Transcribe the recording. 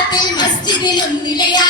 സ്വലാത്തിൽ മസ്ജിദിലും നിലയാ